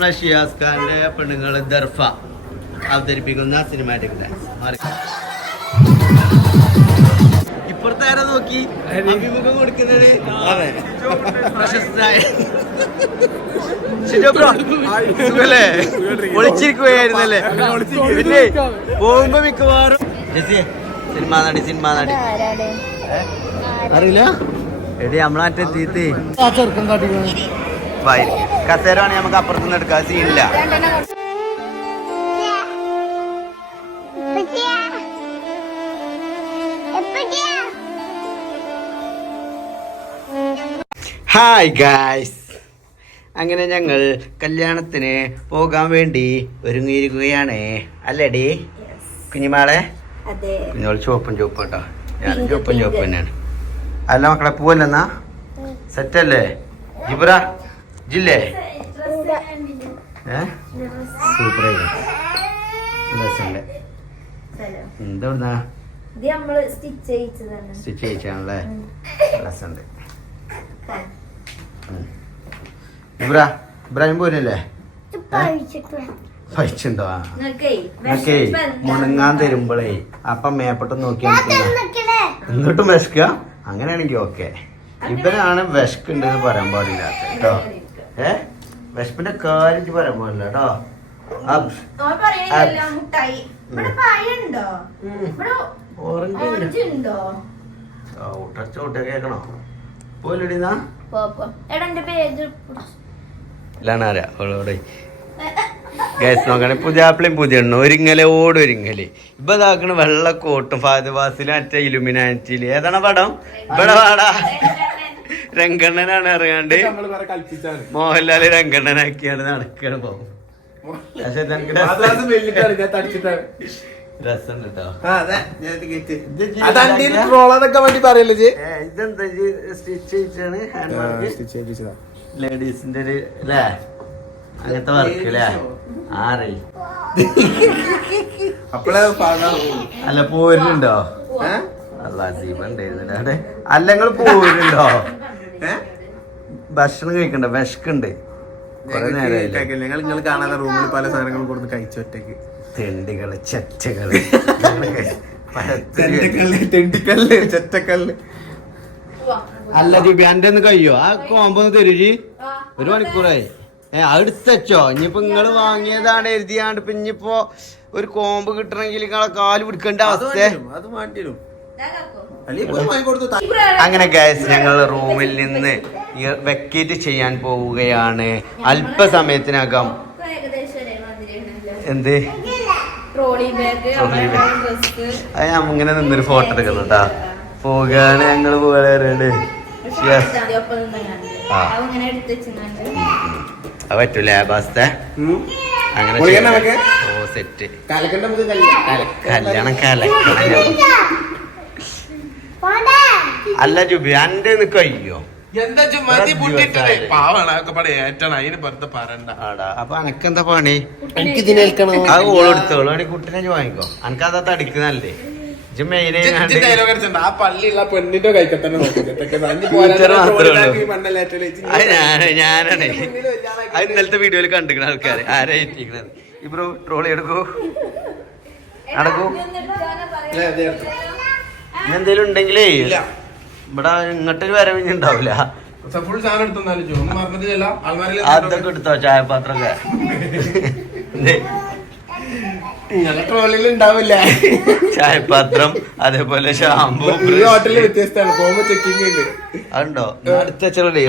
നമ്മളെ ഷിയാസ് ഖാന്റെ പെണ്ണുങ്ങൾ ദർഫ അവതരിപ്പിക്കുന്ന സിനിമാറ്റിക് ഡാൻസ് ഇപ്പുറത്തെ ആരാ നോക്കി? അഭിമുഖം കൊടുക്കുന്നത് പ്രശസ്തനായ ഒളിച്ചിരിക്കുകയായിരുന്നല്ലേ? പിന്നെ പോകുമ്പോ മിക്കവാറും സിനിമാ നടി സിനിമാ നടി? അറിയില്ല. എടി നമ്മളാറ്റ തീത്തി കസേരയാണ് നമുക്ക് അപ്പുറത്തുനിന്ന് എടുക്കാൻ സീനില്ല. ഹായ് ഗായ്സ് അങ്ങനെ ഞങ്ങൾ കല്യാണത്തിന് പോകാൻ വേണ്ടി ഒരുങ്ങിയിരിക്കുകയാണ്. അല്ലേടി? കുഞ്ഞിമാളെ? കുഞ്ഞോൾ ചുവപ്പും ചുവപ്പും കേട്ടോ. ഞാൻ ചുവപ്പും ചുവപ്പ് തന്നെയാണ്. അല്ല മക്കളെ പോവല്ലെന്നാ സെറ്റല്ലേ ജിബ്ര ജില്ലേ സ്റ്റിച്ച് ചെയ്യിച്ചാണല്ലേ? ഇബ്ര ഇബ്രാഹിം പോരല്ലേ പഴിച്ചിണ്ടോ ഓക്കേ മുണങ്ങാൻ തരുമ്പോഴേ അപ്പം മേപ്പട്ട് നോക്കിയാൽ എന്നിട്ടും വിശക്കുക അങ്ങനെയാണെങ്കിൽ ഓക്കെ ഇവനാണ് വിശക്കുണ്ടെന്ന് പറയാൻ പാടില്ലാത്ത കേട്ടോ? ഏ? വിശപ്പിന്റെ കാര്യം പറയാൻ പാടില്ല കേട്ടോ. കേക്കണോ? പോലെടിന്നാ നോക്കണേ പുതിയ ആപ്പിളും പുതിയ എണ്ണ. ഒരിങ്ങലെ ഓടൊരുങ്ങൽ. ഇപ്പൊ ഇതാക്കണ വെള്ളക്കോട്ടും ഫാദവാസിലും ഫാദ് വാസിലും അറ്റ ഇലുമിനാറ്റിൽ. ഏതാണ് പടം? ഇവിടെ പാടാ രംഗണ്ണനാണ് അറിയാണ്ട് മോഹൻലാൽ രംഗണ്ണനാക്കിയാണ് നടക്കണ പോകും പക്ഷെ കേട്ടോ. ഇതെന്താ സ്റ്റിച്ച് ചെയ്യിച്ചാണ് ഹാൻഡ് വർക്ക് ലേഡീസിന്റെ ഒരു അല്ലേ അങ്ങനത്തെ വർക്ക് അല്ലേ ആറേ അല്ല പോരുന്നുണ്ടോ? അല്ല അസീബ് അവിടെ അല്ല നിങ്ങൾ പോരുന്നുണ്ടോ? ഭക്ഷണം കഴിക്കണ്ട വിശക്കുണ്ട്. നിങ്ങൾ ഞങ്ങൾ നിങ്ങൾ കാണാതെ റൂമിൽ പല സാധനങ്ങളും കൊടുത്ത് കഴിച്ചൊറ്റക്ക് തെണ്ടികൾ ചെറ്റകൾ. തെണ്ടിക്കല്ല് ചെറ്റക്കല്ല്. അല്ല ജിബി എന്റെ ഒന്ന് കഴിയോ? ആ കോമ്പോ ഒന്ന് ഒരു മണിക്കൂറായി. ഏ അടുത്തച്ചോ ഇനിയിപ്പോ നിങ്ങൾ വാങ്ങിയതാണ് എഴുതിയാണ്ട് ഇപ്പൊ ഇനിയിപ്പോ ഒരു കോമ്പ് കിട്ടണമെങ്കിൽ നിങ്ങളെ കാൽ പിടിക്കേണ്ട അത് അവസ്ഥ. അത് മാറ്റിരും അങ്ങനെ ഗൈസ് ഞങ്ങൾ റൂമിൽ നിന്ന് വെക്കേറ്റ് ചെയ്യാൻ പോവുകയാണ്. അല്പസമയത്തിനകം. എന്ത്? ട്രോളി ബാഗ് Trolley അത് ഞാൻ ഇങ്ങനെ നിന്നൊരു ഫോട്ടോ എടുക്കുന്നു കേട്ടാ പോകാണ് ഞങ്ങൾ പോകാറുണ്ട്. അത് പറ്റൂലേ ബാസ്തെ അങ്ങനെ? ഓ സെറ്റ്. കല്യാണം കലക്കണം. അല്ല ജുബി അന്റെ ഒന്ന് എന്താ ഒരു പുട്ടിട്ടേ പാവാണ് അതൊക്കെ പട ഏറ്റണം അതിന് വെറുതെ പറയണ്ട. ആടാ. അപ്പൊ അനക്കെന്താ പണി? എനിക്ക് ഇതിനേൽക്കണോ അത് ഓളെടുത്തോളൂ ആണെങ്കിൽ കുട്ടിനെ ഇജ്ജ് വാങ്ങിക്കോ. അനക്ക് അതാ തടിക്കുന്നല്ലേ മെയിൻ ഡയലോഗ് അടിച്ചിട്ടുണ്ട്. ആ പള്ളിയുള്ള പെണ്ണിന്റെ കൈക്കത്തന്നെ ഞാനാണ്. അത് ഇന്നലത്തെ വീഡിയോയിൽ കണ്ടിരിക്കണ ആൾക്കാർ ആരാ ഏറ്റിരിക്കണത്? ഇബ്രോ ട്രോളി എടുക്കൂ. നടക്കൂ. എന്തേലും ഉണ്ടെങ്കിലേ ഇല്ല. ഇവിടെ ഇങ്ങോട്ടൊരു വരവിഞ്ഞ് ഉണ്ടാവില്ല ഫുൾ സാധനം അതൊക്കെ എടുത്തോ ചായപാത്രമൊക്കെ? ഉണ്ടാവില്ല. ചായപാത്രം അതേപോലെ ഷാമ്പു ഹോട്ടലിൽ വ്യത്യസ്തമാണ്. പോകുമ്പോ ചെക്കിങ് ഉണ്ട് അതുണ്ടോ? അടുത്ത ചെളി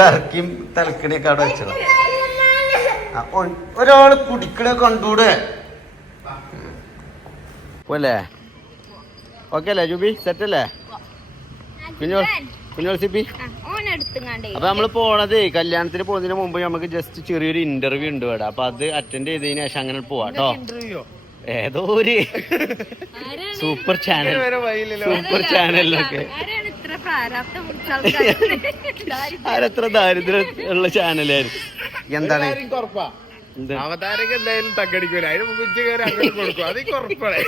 ടർക്കിയും തലക്കണിയൊക്കെ അവിടെ വെച്ചത് ഒരാൾ കുടിക്കണ കണ്ടൂടെ? പോലെ ഓക്കെ അല്ലേ ജൂബി? സെറ്റ് അല്ലേ? കുഞ്ഞോൾ കുഞ്ഞോൾ സിബി അപ്പൊ നമ്മൾ പോണത് കല്യാണത്തിന് പോകുന്നതിന് മുമ്പ് നമുക്ക് ജസ്റ്റ് ചെറിയൊരു ഇന്റർവ്യൂ ഉണ്ട് ഇവിടെ. അപ്പൊ അത് അറ്റൻഡ് ചെയ്തതിന് ശേഷം അങ്ങനെ പോവാ കേട്ടോ ഏതോ ഒരു സൂപ്പർ ചാനൽ സൂപ്പർ ചാനലിലൊക്കെ? ആരെത്ര ദാരിദ്ര്യം. ഉള്ള ചാനലായിരുന്നു എന്താണ്? അവതാരക എന്തായാലും തക്കടിക്കൂല അതിന് മുമ്പ് ഉച്ച കയറി അങ്ങനെ കൊടുക്കും. അത് കുറപ്പാണ്.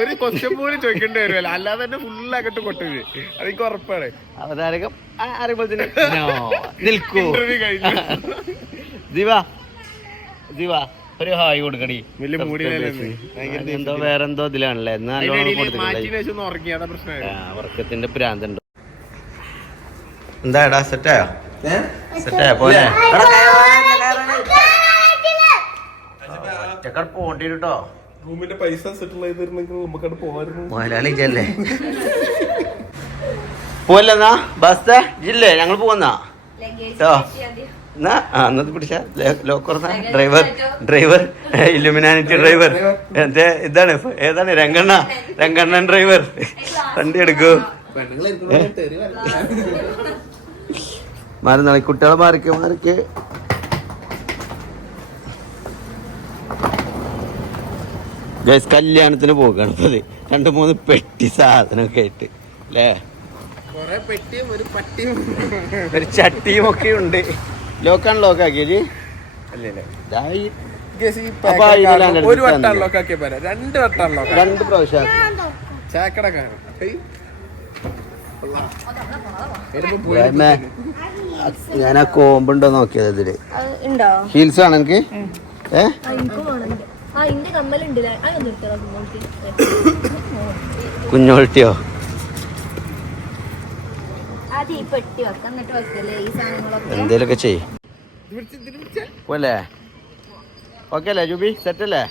ഒരു ക്വസ്റ്റ്യൻ പോലും ചോദിക്കേണ്ടി വരുമല്ല അല്ലാതെ തന്നെ ഫുൾ അകട്ട് കൊട്ടുക അതെനിക്ക് ഉറപ്പാണ് അവതാരകം അറിയുമ്പോഴത്തേന് നിൽക്കൂ ദിവ ദിവ ഒരു ഹായ് കൊടുക്കടി വലിയ എന്തോ വേറെന്തോ ഇതിലാണല്ലേ ഉറക്കത്തിന്റെ പ്രാന്തുണ്ട് എന്താടാ സെറ്റായോ സെറ്റായോ പോലെ ഒറ്റക്കട പോണ്ടി കേട്ടോ റൂമിന്റെ പൈസ സെറ്റിൽ ചെയ്തിരുന്നെങ്കിൽ നമുക്കത് പോകാമായിരുന്നു മുതലാളി ഇല്ലേ പോവല്ലെന്നാ? ബസ് ജില്ലേ ഞങ്ങൾ പോവന്നാ. എന്നാ? പിടിച്ച? ലോക്കർ ഡ്രൈവർ ഡ്രൈവർ ഇലുമിനാനിറ്റി ഡ്രൈവർ എന്റെ ഇതാണ്. ഏതാണ്? രംഗണ്ണ. രംഗണ്ണൻ ഡ്രൈവർ. വണ്ടി എടുക്കൂ മാറി നാളെ കുട്ടികളെ മാറിക്ക് മാറിക്ക്. ഗൈസ് കല്യാണത്തിന് പോകാണ് അത്. രണ്ട് മൂന്ന് പെട്ടി സാധനമൊക്കെ ആയിട്ട്. അല്ലേ? കൊറേ പെട്ടിയും ഒരു പട്ടിയും ഒരു ചട്ടിയും ഒക്കെ ഉണ്ട്. ലോക്കാണ് ലോക്കാക്കിയത് ഒരു പോരാ. രണ്ട് വട്ടം ലോക്ക് രണ്ട് പ്രാവശ്യം ചാക്കട കാണും. ഞാൻ ആ കോമ്പുണ്ടോ നോക്കിയത് ഇതിൽ? ഉണ്ടോ? ഹീൽസ് ആണ് എനിക്ക് ഏ സാധനങ്ങളൊക്കെ? എന്തേലൊക്കെ ചെയ്യേ. പോലെ ഓക്കെ അല്ലേ ജൂബി സെറ്റ് അല്ലേ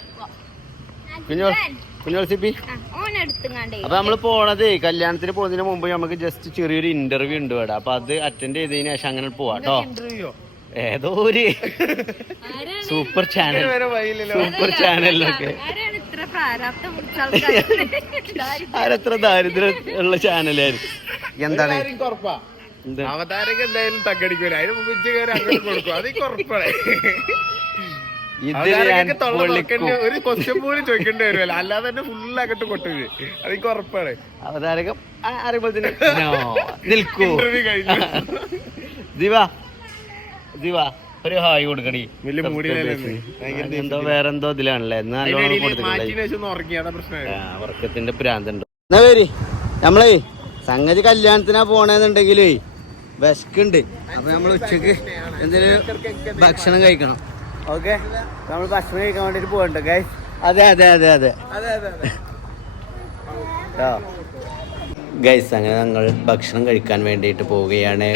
കുഞ്ഞോൾ കുഞ്ഞോൾ സിബി? അപ്പൊ നമ്മൾ പോണത് കല്യാണത്തിന് പോകുന്നതിന് മുമ്പ് നമുക്ക് ജസ്റ്റ് ചെറിയൊരു ഇന്റർവ്യൂ ഉണ്ട് ഇവിടെ. അപ്പൊ അത് അറ്റൻഡ് ചെയ്തതിനു ശേഷം അങ്ങനെ പോവാട്ടോ ഇന്റർവ്യൂയോ? ഏതോ ഒരു സൂപ്പർ ചാനൽ. സൂപ്പർ ചാനലിലൊക്കെ. ആരത്ര ദാരിദ്ര്യം. ഉള്ള ചാനലായിരുന്നു എന്താണ്? അവതാരക എന്തായാലും തക്കടിക്കൂല അതിന് മുമ്പ് കയറി അങ്ങനെ കൊടുക്കും. അത് ഉറപ്പാണ്. ഒരു ക്വസ്റ്റ്യൻ പോലും ചോദിക്കേണ്ടി വരുമല്ലോ. അല്ലാതെ തന്നെ ഫുൾ അകട്ട് കൊട്ടുക അതെനിക്ക് ഉറപ്പാണ്. അവതാരകം അറിയുമ്പോൾ നിൽക്കൂ. ഇന്റർവ്യൂ കഴിഞ്ഞു. ദിവ ദിവ ഒരു ഹായ് കൊടുക്കടി. എന്തോ വേറെന്തോ ഇതിലാണല്ലേ? പ്രാന്തുണ്ട്. എന്നാ പേര്? നമ്മളേ സംഗതി കല്യാണത്തിനാ പോണേന്നുണ്ടെങ്കിലേ വിശക്കുണ്ട്. അപ്പൊ നമ്മൾ ഉച്ചയ്ക്ക് എന്തെങ്കിലും ഭക്ഷണം കഴിക്കണം. ഓക്കെ. നമ്മൾ ഭക്ഷണം കഴിക്കാൻ വേണ്ടിട്ട് പോകണ്ട ഗൈ അതെ അതെ അതെ അതെ. അതെ അതെ അതെ. ഗൈസ് അങ്ങനെ ഞങ്ങൾ ഭക്ഷണം കഴിക്കാൻ വേണ്ടിയിട്ട് പോവുകയാണ്.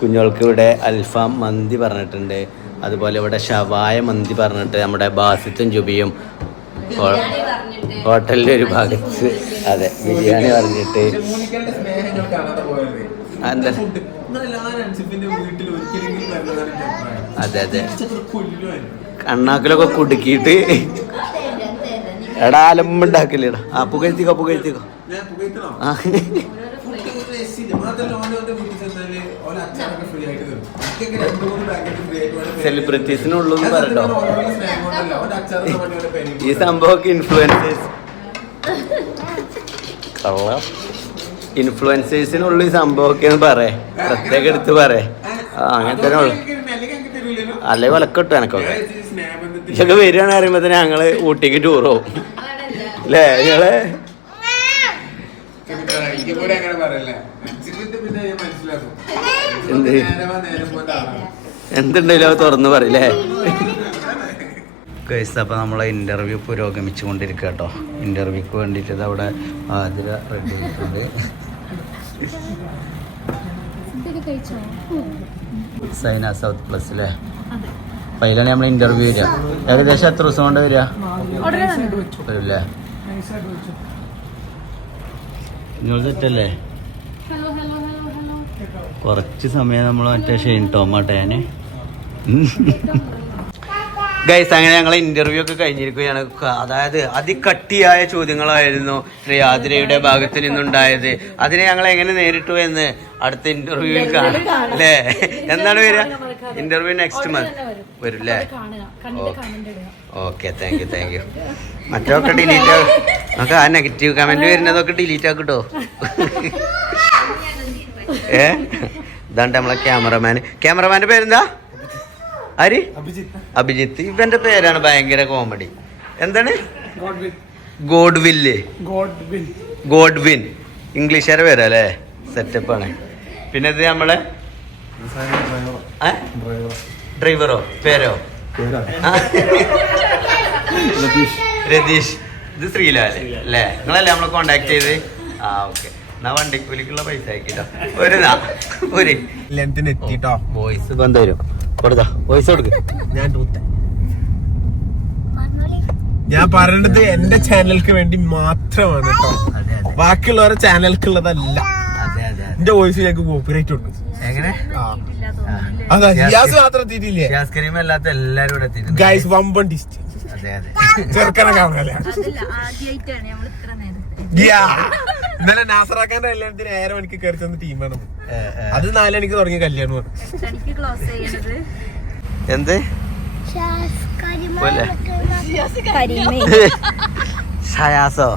കുഞ്ഞുങ്ങൾക്ക് ഇവിടെ അൽഫാം മന്തി പറഞ്ഞിട്ടുണ്ട്. അതുപോലെ ഇവിടെ ഷവായ മന്തി പറഞ്ഞിട്ട് നമ്മുടെ ബാസിത്തും ജുബിയും ഹോട്ടലിന്റെ ഒരു ഭാഗത്ത്. അതെ ബിരിയാണി പറഞ്ഞിട്ട്. അതെ അതെ. കണ്ണാക്കിലൊക്കെ കുടുക്കിയിട്ട്. എടാ അലമ്പുണ്ടാക്കില്ലേടാ അപ്പു പുകഴ്ത്തിക്കോ അപ്പു ഞാൻ സെലിബ്രിറ്റീസിനുള്ളൂ പറഞ്ഞോ ഈ സംഭവമൊക്കെ ഇൻഫ്ലുവൻസേഴ്സ് കള്ള. ഇൻഫ്ലുവൻസേഴ്സിനുള്ള ഈ സംഭവമൊക്കെ എന്ന് പറയേ. പ്രത്യേകം എടുത്ത് പറയേ. ആ അങ്ങനെ തന്നെ ഉള്ളു. അല്ലെ വിലക്കിട്ടു എനക്കൊക്കെ. ഇതൊക്കെ വരികയാണെന്ന് അറിയുമ്പോ തന്നെ ഞങ്ങൾ ഊട്ടിക്ക് ടൂർ പോകും അല്ലേ? ഞങ്ങൾ കൂടെ അങ്ങനെ പറയല്ലേ? അൻസിഫിന്റെ പിന്നെ ഞാൻ മനസ്സിലാക്കും. എന്ത്? നേരമാ നേരം പോലെ ആളാണ്. എന്തുണ്ടെങ്കിലും അത് തുറന്ന് പറയില്ലേ? കേസ് അപ്പോൾ നമ്മളെ ഇന്റർവ്യൂ പുരോഗമിച്ചു കൊണ്ടിരിക്കുക കേട്ടോ. ഇന്റർവ്യൂക്ക് വേണ്ടിയിട്ട് ഇത് അവിടെ ആതിര റെഡി ആയിട്ടുണ്ട്. സൈന സൗത്ത് പ്ലസ് അല്ലേ അപ്പം അതിലാണ് നമ്മൾ ഇന്റർവ്യൂ വരിക. ഏകദേശം എത്ര ദിവസം കൊണ്ട് വരിക? വരില്ലേ? നിങ്ങൾ ഹലോ കുറച്ച് സമയം നമ്മൾ മറ്റേ ഷെയിൻ ടോമാട്ടേന്. ഗൈസ് അങ്ങനെ ഞങ്ങളെ ഇന്റർവ്യൂ ഒക്കെ കഴിഞ്ഞിരിക്കുകയാണ്. അതായത് അതികട്ടിയായ ചോദ്യങ്ങളായിരുന്നു ശ്രീ ആതിരയുടെ ഭാഗത്ത് നിന്നുണ്ടായത്. അതിനെ ഞങ്ങൾ എങ്ങനെ നേരിട്ടു എന്ന് അടുത്ത ഇന്റർവ്യൂ കാണാം. അല്ലേ? എന്താണ് വരിക? ഇന്റർവ്യൂ നെക്സ്റ്റ് മന്ത് വരും. അല്ലേ? Okay thank you thank you മറ്റൊക്കെ ഡിലീറ്റ് നമുക്ക് ആ നെഗറ്റീവ് കമന്റ് വരുന്നതൊക്കെ ഡിലീറ്റ് ആക്കിട്ടോ. ഏ? ഇതാണ്ട് നമ്മളെ ക്യാമറമാൻ ക്യാമറമാന്റെ പേരെന്താ? ആര്? അഭിജിത്ത്. ഇവന്റെ പേരാണ് ഭയങ്കര കോമഡി എന്താണ്? Godwill Godwin. ഇംഗ്ലീഷുകാരെ പേരാ അല്ലേ ആണ്. പിന്നെ ഇത് നമ്മളെ? ഡ്രൈവറോ. പേരോ. രതീഷ്. ഇത് ശ്രീലാൽ അല്ലേ? നിങ്ങളല്ലേ നമ്മളെ കോണ്ടാക്ട് ചെയ്ത്? ആ ഓക്കെ എന്നാ വണ്ടിക്കൂലിക്കുള്ള പൈസ ആക്കിട്ടോ ഒരു നാ ഒരു. ലെങ്ത്തിന് എത്തിട്ടോ? വോയിസ് ബന്ധം തരും കൊടുത്താ വോയിസ് കൊടുക്ക്. ഞാൻ ഞാൻ പറയണത് എന്റെ ചാനലിക്ക് വേണ്ടി മാത്രമാണ് കേട്ടോ അതെ അതെ. ബാക്കിയുള്ളവരുടെ ചാനലിക്കുള്ളതല്ല അതെ അതെ അതെ. എന്റെ വോയിസ് ഞങ്ങൾക്ക് കോപ്പിറൈറ്റ് ഉണ്ട്. എങ്ങനെ? അതാ മാത്രം എത്തിയിട്ടില്ലേ? അല്ലാത്ത എല്ലാരും ഇവിടെ. ഗൈസ് ഡിസ്റ്റ് ചെറുക്കനെ കാണാല്ലേ ഇന്നലെ നാസറാക്കാന്റെ കല്യാണത്തിന് ഏഴര മണിക്ക് കയറി ചെന്ന ടീമാണ്. അത് നാലണിക്ക് തുടങ്ങിയ കല്യാണം എന്ത്? ഷയാസോ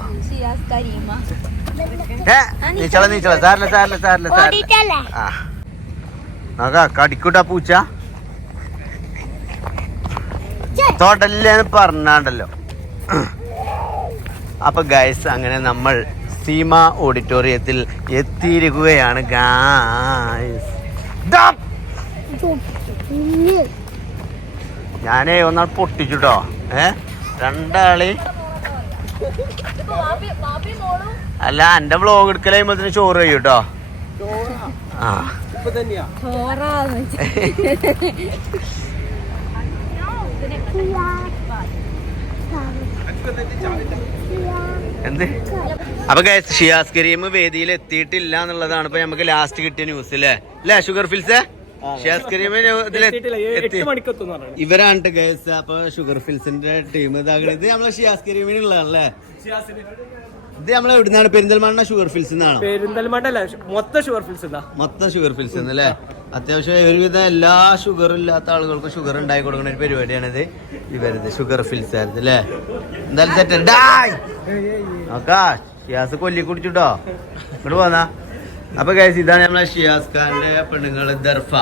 നീച്ചള നീച്ചള. സാറില്ല സാറില്ല സാറില്ല സാറില്ല ആ. നോക്കാ കടിക്കൂട്ടാ പൂച്ച. തൊടല്ലേന്ന് പറഞ്ഞാണ്ടല്ലോ. അപ്പൊ ഗൈസ് അങ്ങനെ നമ്മൾ സീമ ഓഡിറ്റോറിയത്തിൽ എത്തിയിരിക്കുകയാണ് ഗായ്സ് ഞാനേ ഒന്നാൾ പൊട്ടിച്ചുട്ടോ. ഏ? രണ്ടാളി. അല്ല എന്റെ വ്ലോഗ് എടുക്കലാകുമ്പോ ചോറ് കഴിയും കേട്ടോ ആ എന്ത്? അപ്പൊ ഗൈസ് ഷിയാസ് കരീം വേദിയിൽ എത്തിയിട്ടില്ല എന്നുള്ളതാണ് ഇപ്പൊ നമുക്ക് ലാസ്റ്റ് കിട്ടിയ ന്യൂസ് അല്ലേ അല്ലേ ഷുഗർ ഫിൽസ് ഷിയാസ് കരീം ഇവരാണ് ഗൈസ് അപ്പൊ ഷുഗർ ഫിൽസിന്റെ ടീം ഇതാകണത്. ഇത് നമ്മളെ ഷിയാസ് കരീമിനുള്ളതാണല്ലേ ഇത് നമ്മളെ എവിടുന്നാണ്? പെരിന്തൽമണ്ണ ഷുഗർ ഫിൽസ് എന്നാണ് പെരിന്തൽമണ്ണ അല്ല മൊത്തം ഷുഗർ ഫിൽസ് മൊത്തം ഷുഗർ ഫിൽസ് അല്ലേ അത്യാവശ്യം ഒരുവിധം എല്ലാ ഷുഗർ ഇല്ലാത്ത ആളുകൾക്കും ഷുഗർ ഉണ്ടാക്കി കൊടുക്കുന്ന ഒരു പരിപാടിയാണിത്. ഇവരത് ഷുഗർ ഫിൽസ് ആയിരുന്നു അല്ലേ? എന്തായാലും തെറ്റ് ഡായ്! നോക്കാ ഷിയാസ് കൊല്ലി കുടിച്ചിട്ടോ? ഇങ്ങോട്ട് പോന്നാ. അപ്പൊ കേസ് ഇതാണ് നമ്മളെ ഷിയാസ് ഖാന്റെ പെണ്ണുങ്ങൾ ദർഫ.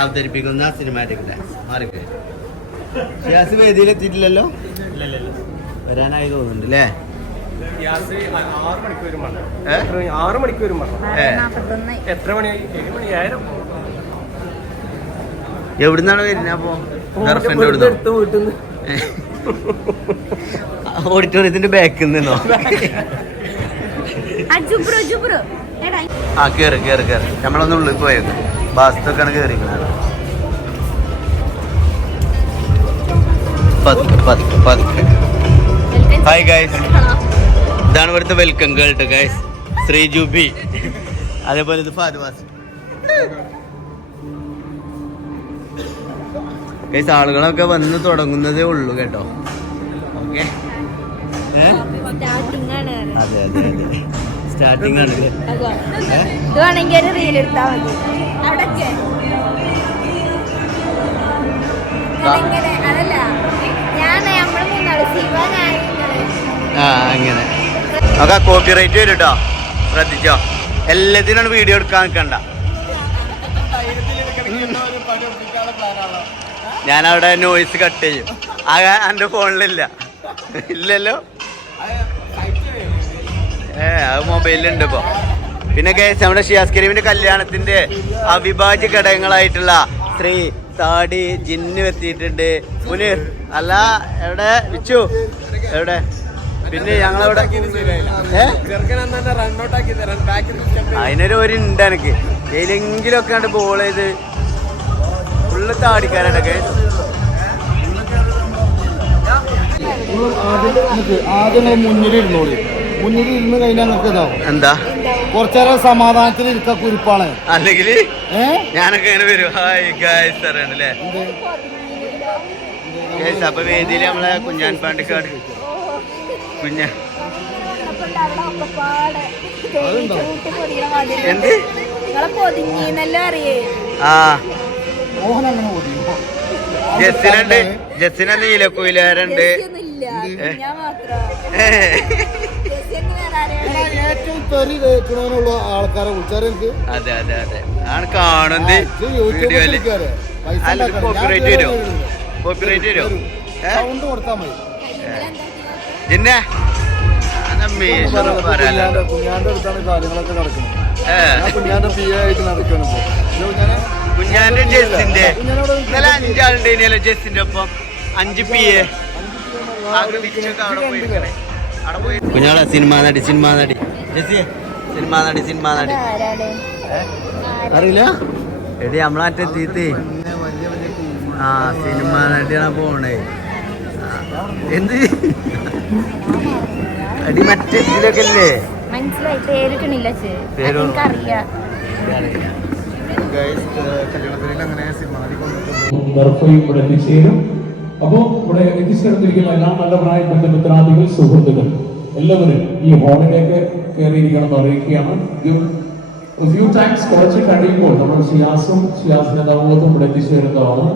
അവതരിപ്പിക്കുന്ന സിനിമാറ്റിക് ഡാൻസ് മാറിക്കേ ഷിയാസ് വേദിയിൽ എത്തിയിട്ടില്ലല്ലോ വരാനായി തോന്നുന്നുണ്ട് അല്ലേ? ആറ് മണിക്കൂർ. എത്ര മണിയായി? ഏഴ് മണിയായിരം. എവിടുന്നാണ് വരുന്നത് അപ്പൊ? ഗർഫ്രണ്ട് എവിടുന്നോ ഓഡിറ്റോറിയത്തിന്റെ ബാക്കിൽ നിന്നോ ആ കേറി കേറി കേറി. നമ്മളൊന്ന് ഉള്ളിൽ പോയത് ബാസ്തൊക്കെയാണ് കേറിക്കുന്നത് പതുക്കെ പതുക്കെ പതുക്കെ. ഹായ് ഗൈസ് ഇതാണ് ഇവിടുത്തെ വെൽക്കം കേൾട്ട് ഗൈസ് ശ്രീജുബി അതേപോലെ ഇത് ഫാദുവാസ് ഗൈസ് ആളുകളൊക്കെ വന്ന് തുടങ്ങുന്നതേ ഉള്ളൂ കേട്ടോ. ഓക്കെ അതെ അതെ അതെ. സ്റ്റാർട്ടിംഗ് ആണ്. ഇത് വേണമെങ്കിൽ ഒരു റീൽ എടുത്താ മതി. അവിടെ ഇങ്ങനെ അതല്ല. ഞാൻ മൂന്നാൾ ശിവനായി ആ അങ്ങനെ. നോക്കാ കോപ്പി റൈറ്റ് വരും കേട്ടോ ശ്രദ്ധിച്ചോ? എല്ലാത്തിനാണ് വീഡിയോ എടുക്കാൻ നിൽക്കണ്ട ഞാനവിടെ നോയിസ് കട്ട് ചെയ്യും. ആ എന്റെ ഫോണിലില്ല ഇല്ലല്ലോ? ഏ അത് മൊബൈലിലുണ്ട് ഇപ്പൊ. പിന്നെ കേസ് നമ്മുടെ ഷിയാസ് കരീമിന്റെ കല്യാണത്തിന്റെ അവിഭാജ്യ ഘടകങ്ങളായിട്ടുള്ള സ്ത്രീ താടി ജിന്ന് എത്തിയിട്ടുണ്ട്. മുനീർ അല്ല എവിടെ? വിച്ചു എവിടെ? പിന്നെ ഞങ്ങളവിടെ അതിനൊരു ഒരു ഉണ്ട് എനിക്ക്. ഏതെങ്കിലും ഒക്കെ കണ്ട് ബോൾ ചെയ്ത് ഫുള്ള് താടിക്കാരുണ്ടൊക്കെ ആദ്യം മുന്നിൽ ഇരുന്ന് കഴിഞ്ഞാൽ നിങ്ങൾക്ക് ഇതാവും. എന്താ? കുറച്ചേരം സമാധാനത്തിൽ ഇരിക്ക കുരിപ്പാണ്. അല്ലെങ്കിൽ ഞാനൊക്കെ ഇങ്ങനെ വരും. ഹായ് ഗായ്സ് അറിയണ്ടല്ലേ ഗൈസ് അപ്പൊ വേദിയിൽ നമ്മളെ കുഞ്ഞാൻ പാണ്ടിക്കാട്. കുഞ്ഞ. എന്ത്? ആ. ജസ്സിനുണ്ട്. ജസ്സിന ആരെയും ഏറ്റവും തെറി ആൾക്കാരെ വിളിച്ചാൽ എനിക്ക്. അതെ അതെ അതെ. ആണ് കാണുന്നത്. വീഡിയോ വീഡിയോയിൽ. കോപ്പിറൈറ്റ് ഞാൻ വരുമോ കോപ്പിറൈറ്റ് വരുമോ സൗണ്ട് കൊടുത്താൽ മതി. പിന്നെ കുഞ്ഞാന്റെ അടുത്താണ് കാര്യങ്ങളൊക്കെ നടക്കുന്നത്. കുഞ്ഞാന്റെ പി ആയിട്ട് കുഞ്ഞാനെ. കുഞ്ഞാന്റെ ജെസ്സിന്റെ ഇന്നലെ അഞ്ചാളുണ്ട് ജെസ്സിന്റെ ഒപ്പം. അഞ്ച് പി എ. കുഞ്ഞാളെ സിനിമ നടി സിനിമ നടി. ജെസ്സിയെ സിനിമ നടി സിനിമ നടി. അറിയില്ല? എടി നമ്മളെ തീത്തി ആ സിനിമ നടിയാണ് പോണേ. എന്ത്? അടി മറ്റേ ഇതിലൊക്കെ അല്ലേ മനസ്സിലായി. പേരിട്ടണില്ല ഇവിടെ എത്തിച്ചേരും അപ്പോൾ ഇവിടെ എത്തിച്ചേർന്നിരിക്കുന്ന എല്ലാ നല്ല പ്രായപ്പെട്ട മിത്രാദികൾ സുഹൃത്തുക്കൾ എല്ലാവരും ഈ ഹോളിലേക്ക് കയറിയിരിക്കണം എന്ന് അറിയിക്കുകയാണ് ഫ്യൂ ടൈംസ് കുറച്ച് കഴിയുമ്പോൾ നമ്മുടെ ഷിയാസും ഷിയാസിന്റെ ദൗത്യവും ഇവിടെ എത്തിച്ചേരുന്നതാണ്.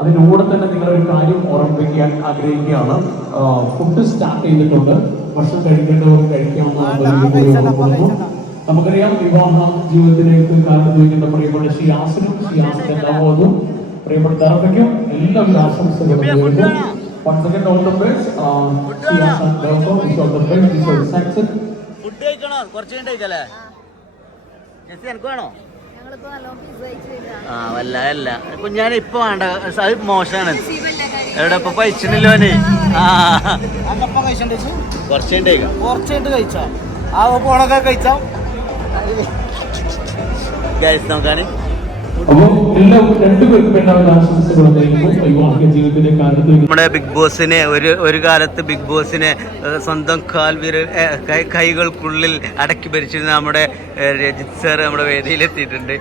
അതിലൂടെ തന്നെ നിങ്ങളൊരു കാര്യം ഓർമ്മിപ്പിക്കാൻ ആഗ്രഹിക്കുകയാണ്. ഫുഡ് സ്റ്റാർട്ട് ചെയ്തിട്ടുണ്ട്. ഭക്ഷണം കഴിക്കേണ്ടവർ കഴിക്കാമെന്ന് നമുക്കറിയാം വിവാഹ ജീവിതത്തിലേക്ക് കാലത്ത് ചോദിക്കുന്ന പ്രിയപ്പെട്ട ഷിയാസിനും ഷിയാസിന്റെ ദൗത്യവും പ്രിയപ്പെട്ട ദർഭയ്ക്കും എല്ലാവരും ആശംസകളും Once again, all the best. Uh, Shias and Darva, wish all the best. Wish all the success. Food കഴിക്കണോ? കുറച്ച് കഴിക്കല്ലേ? ജസ്സി എനിക്ക് വേണോ? ഞങ്ങളിപ്പോ നല്ലോണം പിസ്സ കഴിച്ച് വരിക ആ വല്ല അല്ല കുഞ്ഞാൻ ഇപ്പൊ വേണ്ട. അത് മോശമാണ്. എവിടെ ഇപ്പൊ പൈച്ചിട്ടില്ലോനെ ആ. കുറച്ച് കഴിച്ചാ? ആ പോണൊക്കെ കഴിച്ചാ? ഗൈസ് കാലത്ത് നമ്മുടെ ബിഗ് ബോസിനെ ഒരു ഒരു കാലത്ത് ബിഗ് ബോസിനെ സ്വന്തം കാൽ വിരൽ കൈകൾക്കുള്ളിൽ അടക്കി ഭരിച്ചിരുന്ന നമ്മുടെ രജിത് സാർ നമ്മുടെ വേദിയിലെത്തിയിട്ടുണ്ട്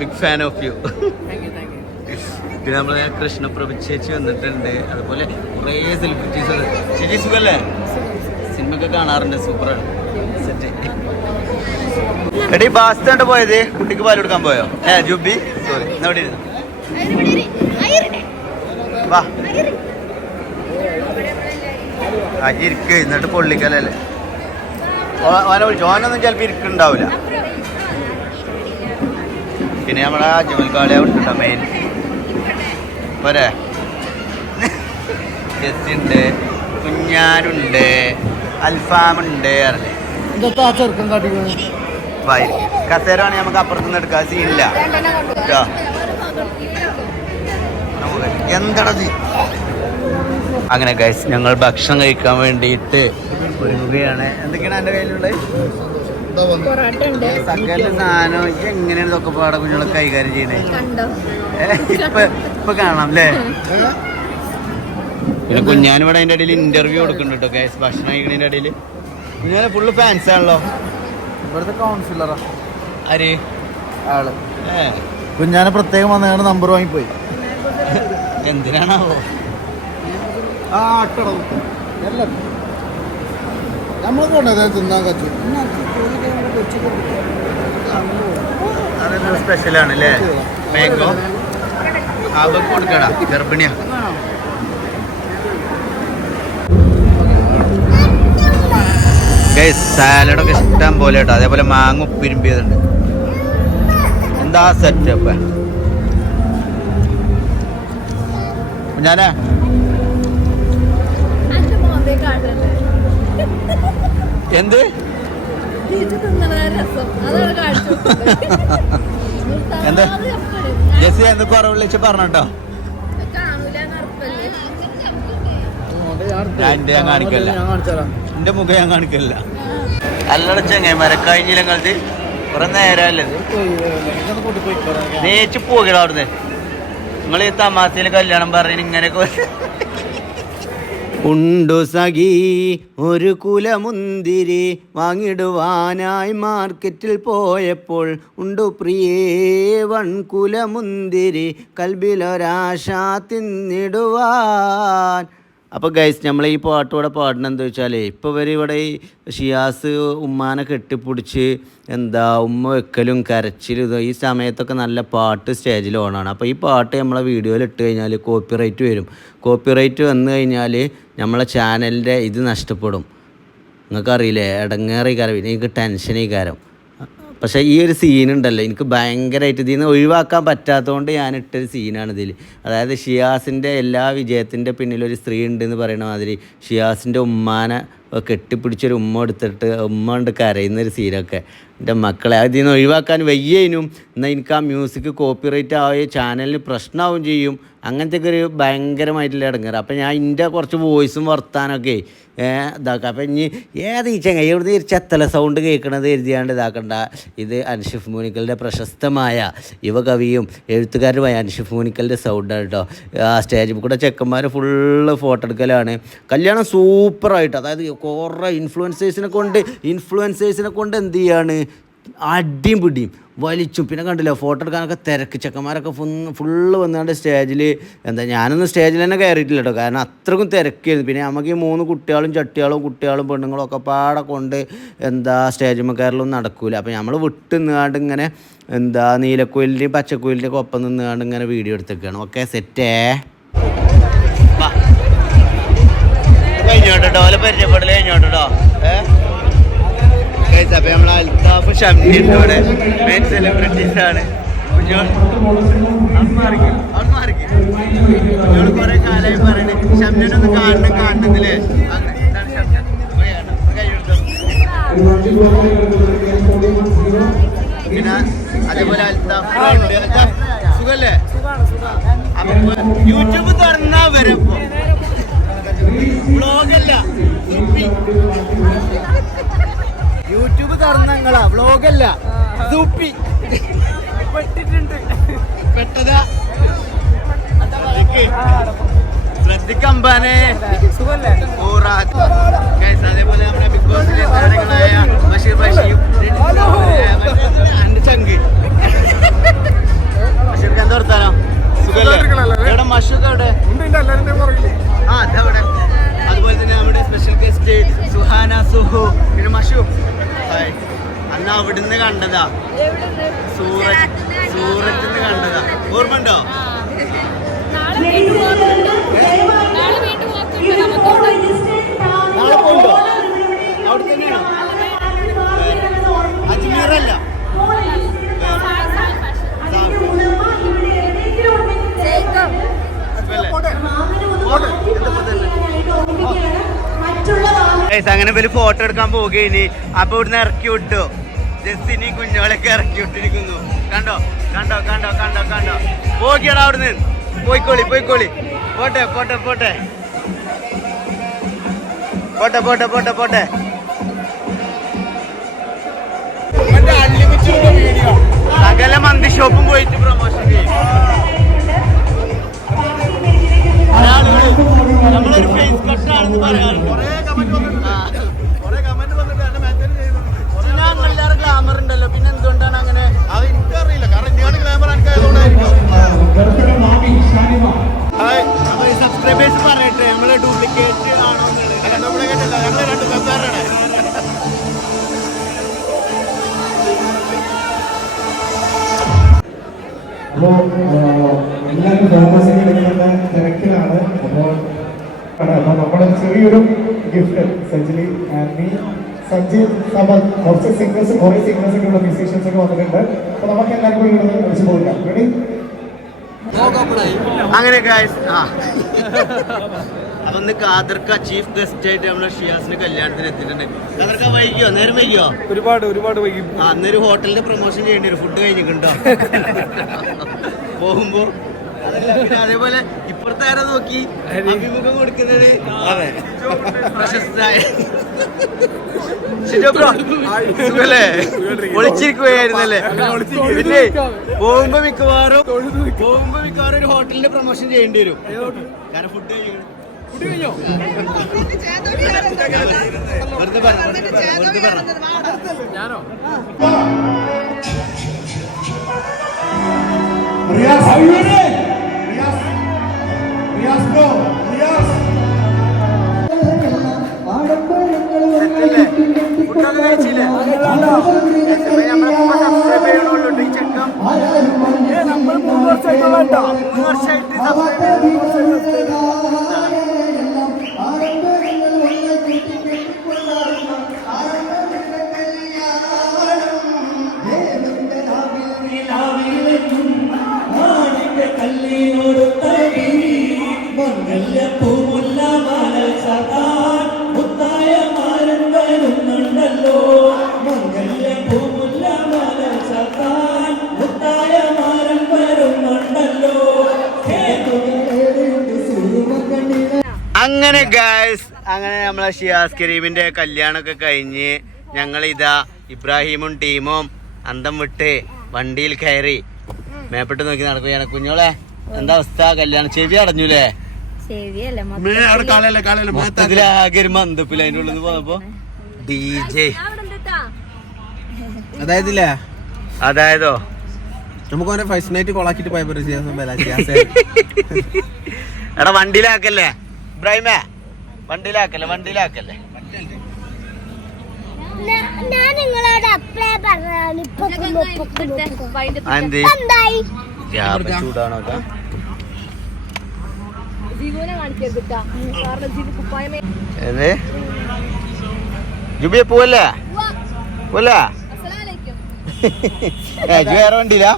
ബിഗ് ഫാൻ ഓഫ് യു പിന്നെ നമ്മളെ കൃഷ്ണപ്രഭു ചേച്ചി വന്നിട്ടുണ്ട്. അതുപോലെ കുറേ സെലിബ്രിറ്റീസ് ചേച്ചി സുഖല്ലേ? സിനിമയൊക്കെ കാണാറുണ്ട്. സൂപ്പറാണ് എടീ ബാസ്റ്റാണ്ട് പോയത് കുട്ടിക്ക് പാൽ കൊടുക്കാൻ പോയോ? ഏ ജുബി? സോറി ഇരുന്നു. വാ. ആ ഇരിക്ക് എന്നിട്ട് പൊള്ളിക്കലല്ലേ. ഓന വിളിച്ചു. ഓനൊന്നും ചിലപ്പോൾ ഇരിക്കുന്നുണ്ടാവില്ല പിന്നെ നമ്മളെ അജ്മൽ കാളിയ മെയിൻ പോരെ. ഉണ്ട്. കുഞ്ഞാനുണ്ട് അൽഫാമുണ്ട് അറിഞ്ഞേ ഇതൊക്കെ ആ ചെറുക്കം കസേര വായി നമുക്ക് അപ്പുറത്തുനിന്ന് എടുക്കാൻ സീനില്ല എന്താണത് അങ്ങനെ ഗൈസ് ഞങ്ങൾ ഭക്ഷണം കഴിക്കാൻ വേണ്ടിയിട്ട് ഒരുങ്ങുകയാണ് എന്തൊക്കെയാണ് എന്റെ കയ്യിലുള്ളത്? സകല സാധനം. എങ്ങനെയാണ് ഇതൊക്കെ പാടെ കുഞ്ഞുങ്ങളെ കൈകാര്യം ചെയ്യണേ ഏ, ഇപ്പൊ ഇപ്പൊ കാണാം അല്ലേ പിന്നെ കുഞ്ഞാനിവിടെ അതിന്റെ ഇടയിൽ ഇന്റർവ്യൂ കൊടുക്കുന്നുണ്ട് കേട്ടോ ഗൈസ് ഭക്ഷണം കഴിക്കുന്നതിന്റെ ഇടയിൽ. കുഞ്ഞാനെ ഫുള്ള് ഫാൻസ് ആണല്ലോ. ഇവിടുത്തെ കൗൺസിലറാ ആര്? ആൾ. കുഞ്ഞാനെ പ്രത്യേകം വന്നതാണ് നമ്പർ വാങ്ങിപ്പോയി. എന്തിനാണാവോ? ആ അട്ടട നമ്മൾ കൊണ്ടത് തിന്നാൻ കച്ചു. സ്പെഷ്യലാണ് അല്ലേ മാംഗോ അവക്ക് കൊടുക്കടാ. ഗർഭിണിയാ സാലഡൊക്കെ ഇഷ്ടം പോലെ കേട്ടോ അതേപോലെ മാങ്ങ ഉപ്പിരിമ്പിയതുണ്ട് എന്താ സെറ്റ് അപ്പ ഞാനാ എന്ത്? എന്താ? ജെസ്സി എന്ത് കുറവ് വിളിച്ച് പറഞ്ഞോ ഞാൻ കാണിക്കല്ല. എന്റെ മുഖം ഞാൻ കാണിക്കില്ല അല്ലട ചങ്ങായിമാരെ കഴിഞ്ഞില്ല നിങ്ങളത് കുറെ നേരമല്ലേ നേച്ച് പോകണം അവിടുന്ന്. നിങ്ങൾ ഈ തമാസയിൽ കല്യാണം പറഞ്ഞു ഇങ്ങനെയൊക്കെ ഉണ്ടു സഖി ഒരു കുലമുന്തിരി വാങ്ങിടുവാനായി മാർക്കറ്റിൽ പോയപ്പോൾ ഉണ്ടു പ്രിയേ വൺ കുലമുന്തിരി കൽബിലൊരാശ തിന്നിടുവാൻ. അപ്പോൾ ഗൈസ് നമ്മൾ ഈ പാട്ടോടെ പാടണം എന്താ വെച്ചാൽ ഇപ്പോൾ ഇവർ ഇവിടെ ഈ ഷിയാസ് ഉമ്മാനെ കെട്ടിപ്പിടിച്ച് എന്താ ഉമ്മ വെക്കലും കരച്ചിലും ഈ സമയത്തൊക്കെ നല്ല പാട്ട് സ്റ്റേജിൽ ഓണാണ്. അപ്പോൾ ഈ പാട്ട് നമ്മളെ വീഡിയോയിൽ ഇട്ട് കഴിഞ്ഞാൽ കോപ്പിറൈറ്റ് വരും. കോപ്പിറൈറ്റ് വന്നു കഴിഞ്ഞാൽ നമ്മളെ ചാനലിന്റെ ഇത് നഷ്ടപ്പെടും. നിങ്ങൾക്കറിയില്ലേ ഇടങ്ങേറി കാരം നിങ്ങൾക്ക് ടെൻഷൻ ഈ കാരം പക്ഷേ ഈ ഒരു സീനുണ്ടല്ലോ എനിക്ക് ഭയങ്കരമായിട്ട് ഇതിൽ നിന്ന് ഒഴിവാക്കാൻ പറ്റാത്തതുകൊണ്ട് ഞാൻ ഇട്ടൊരു സീനാണ് ഇതിൽ അതായത് ഷിയാസിന്റെ എല്ലാ വിജയത്തിന്റെ പിന്നിലൊരു സ്ത്രീ ഉണ്ടെന്ന് പറയണ മാതിരി ഷിയാസിന്റെ ഉമ്മാനെ കെട്ടിപ്പിടിച്ചൊരു ഉമ്മ എടുത്തിട്ട് ഉമ്മ കൊണ്ട് കരയുന്നൊരു സീനൊക്കെ എന്റെ മക്കളെ അതിൽ നിന്ന് ഒഴിവാക്കാൻ വയ്യേനും. എന്നാൽ എനിക്ക് ആ മ്യൂസിക് കോപ്പിറൈറ്റ് ആയ ചാനലിന് പ്രശ്നമാവുകയും ചെയ്യും. അങ്ങനത്തെ ഒക്കെ ഒരു ഭയങ്കരമായിട്ടുള്ള ഇടങ്ങാറ്. അപ്പം ഞാൻ എന്റെ കുറച്ച് വോയിസും വർത്താനൊക്കെ ഇതാക്കാം. അപ്പം ഇനി ഏത് ഈ ചങ്ങ ഇവിടുന്ന് ഈ ചെത്തല സൗണ്ട് കേൾക്കണത് എഴുതിയാണ്ട് ഇതാക്കണ്ട. ഇത് അൻഷിഫ് മൂനിക്കലിന്റെ പ്രശസ്തമായ യുവകവിയും എഴുത്തുകാരുമായ അൻഷിഫ് മൂനിക്കലിന്റെ സൗണ്ടാണ് കേട്ടോ ആ സ്റ്റേജിൽ കൂടെ ചെക്കന്മാർ ഫുള്ള് ഫോട്ടോ എടുക്കലാണ്. കല്യാണം സൂപ്പറായിട്ട് അതായത് കുറേ ഇൻഫ്ലുവൻസേഴ്സിനെ കൊണ്ട് ഇൻഫ്ലുവൻസേഴ്സിനെ കൊണ്ട് എന്ത് ചെയ്യാണ്? അടിയും പിടിയും വലിച്ചും. പിന്നെ കണ്ടില്ല ഫോട്ടോ എടുക്കാനൊക്കെ തിരക്ക്. ചെക്കന്മാരൊക്കെ ഫുള്ള് വന്നുകൊണ്ട് സ്റ്റേജിൽ എന്താ ഞാനൊന്നും സ്റ്റേജിൽ തന്നെ കയറിയിട്ടില്ല കേട്ടോ കാരണം അത്രക്കും തിരക്കായിരുന്നു. പിന്നെ നമുക്ക് ഈ മൂന്ന് കുട്ടികളും ചട്ടികളും കുട്ടികളും പെണ്ണുങ്ങളും ഒക്കെ പാടെ കൊണ്ട് എന്താ സ്റ്റേജിൽ കയറലൊന്നും നടക്കൂല. അപ്പോൾ നമ്മൾ വിട്ട് നിന്നാണ്ട് ഇങ്ങനെ എന്താ നീലക്കുയിലിന്റെയും പച്ചക്കുയിലിന്റെയും ഒക്കെ ഒപ്പം നിന്നാണ്ട് ഇങ്ങനെ വീഡിയോ എടുത്തേക്കാണ്. ഓക്കെ സെറ്റേ കഴിഞ്ഞോട്ടോ ഓലെ പരിചയപ്പെടൽ കഴിഞ്ഞോട്ടോ ഏഹ് ഗൈസ് അപ്പോൾ നമ്മൾ അൽത്താഫ് ഷംനീന്റെ ഇവിടെ മെയിൻ സെലിബ്രിറ്റീസ് ആണ് കുഞ്ഞോൾ കുറെ കാലമായി പറയണേ. ഷംനീനൊന്ന് കാണണം കാണണമെന്നില്ലേ അങ്ങനെ. എന്താണ് ഷംനീൻ? പോയി കാണണം. കൈ കൊടുത്തോ. പിന്നെ അതേപോലെ അൽത്താഫ് സുഖല്ലേ? അപ്പൊ യൂട്യൂബ് തുറന്നാ വരും വ്ളോഗല്ല യൂട്യൂബ് തുറന്നങ്ങളാ വ്ളോഗല്ല. സൂപ്പി. പെട്ടതാ. ശ്രദ്ധിക്കമ്പാനെ അതേപോലെ നമ്മുടെ ബിഗ് ബോസിലെ താരങ്ങളായ ബഷീർ ബഷിയും എന്റെ ചങ്ക്. ബഷീർക്ക് എന്താ വർത്താനോ? സുഖല്ലേ? എവിടെ മഷൂക്ക് എവിടെ ആ അതവിടെ അതുപോലെ തന്നെ നമ്മുടെ സ്പെഷ്യൽ ഗസ്റ്റ് സുഹാന സുഹു. പിന്നെ മഷു. ഹായ്. അന്ന് അവിടുന്ന് കണ്ടതാ. സൂറത്ത് സൂറത്ത് നിന്ന് കണ്ടതാ. ഓർമ്മണ്ടോ നാളെ വീണ്ടും പോകുന്നുണ്ട് നാളെ വീണ്ടും പോകുന്നുണ്ട് നമുക്കവിടെ നാളെ പോണ്ടോ അവിടെ തന്നെയാണോ അജ്മീറല്ല Guys, അങ്ങനെ വലിയ ഫോട്ടോ എടുക്കാൻ പോവുകയിനി അപ്പൊ ഇവിടുന്ന് ഇറക്കി വിട്ടു. ജസ്റ്റിനി കുഞ്ഞോളൊക്കെ ഇറക്കി വിട്ടിരിക്കുന്നു. കണ്ടോ? കണ്ടോ? കണ്ടോ? കണ്ടോ? കണ്ടോ? പോകിയടാ അവിടുന്ന്. പോയിക്കോളി പോയിക്കോളി. പോട്ടെ പോട്ടെ പോട്ടെ. പോട്ടെ പോട്ടെ പോട്ടെ പോട്ടെ. സകല മന്തി ഷോപ്പും പോയിട്ട് പ്രൊമോഷൻ ചെയ്യും. ചെറിയൊരു ഗിഫ്റ്റ് സഞ്ജലി ആൻഡ് സഞ്ജീവ് സബൽ കുറച്ച് സിംഗേഴ്സ് കുറേ സിംഗേഴ്സ് ഒക്കെ ഉള്ള മ്യൂസീഷ്യൻസ് ഒക്കെ വന്നിട്ടുണ്ട്. അപ്പൊ നമുക്ക് എല്ലാവർക്കും ഇവിടെ വെച്ച് പോകാം. റെഡി അങ്ങനെ അപ്പൊ ഇന്ന് കാദർക്ക ചീഫ് ഗസ്റ്റ് ആയിട്ട് നമ്മുടെ ഷിയാസിന് കല്യാണത്തിന് എത്തിയിട്ടുണ്ട്. കാദർക്ക വൈകിയോ? നേരം വൈകിയോ? ഒരുപാട് ഒരുപാട് വൈകി. അന്നൊരു ഹോട്ടലിന്റെ പ്രൊമോഷൻ ചെയ്യേണ്ടി വരും. ഫുഡ് കഴിഞ്ഞിട്ടുണ്ടോ? പോകുമ്പോ പിന്നെ അതേപോലെ ഇപ്പുറത്തെ ആരാ നോക്കി? അഭിമുഖം കൊടുക്കുന്നത് അതെ. പ്രശസ്തനായ സുഖല്ലേ? ഒളിച്ചിരിക്കുകയായിരുന്നല്ലേ പിന്നെ പോകുമ്പോ മിക്കവാറും പോകുമ്പോ മിക്കവാറും ഒരു ഹോട്ടലിന്റെ പ്രൊമോഷൻ ചെയ്യേണ്ടി വരും. കാരണം ഫുഡ് കഴിഞ്ഞു? വെറുതെ പറ വെറുതെ പറ വെറുതെ പറ. റിയാസ് റിയാസ് നമ്മൾ മൂന്ന് വർഷമായിട്ട് വേണ്ട ഷിയാസ് കരീമിന്റെ കല്യാണമൊക്കെ കഴിഞ്ഞ് ഞങ്ങൾ ഇതാ ഇബ്രാഹിമും ടീമും അന്തം വിട്ട് വണ്ടിയിൽ കയറി. മേപ്പെട്ട് നോക്കി നടക്കുകയാണ് കുഞ്ഞോളെ എന്താ അവസ്ഥ? കല്യാണം ചെവി അടഞ്ഞൂലേ? ശരിയല്ല മേ അവിടെ കാലല്ല കാലല്ല മൊത്തത്തിൽ ആകെ ഒരു മന്ദപ്പിൽ അതിന്റെ ഉള്ളിൽ നിന്ന് പോയപ്പോ ഡി ജെ. അതായത് അതായതോ? നമുക്ക് ഓനെ ഫസ്റ്റ് നൈറ്റ് കൊളാക്കിട്ട് പോയപ്പോ എടാ വണ്ടിയിലാക്കല്ലേ? ഇബ്രാഹിമേ വണ്ടിയിലാക്കല്ലേ വണ്ടിയിലാക്കല്ലേ? ഞാൻ നിങ്ങളോട് അപ്ലൈ ചൂടാണോ ഏത് ജുബിയെ പോവല്ലേ? പോവല്ലേ? ഇജ്ജ് വേറെ വണ്ടിയില്ല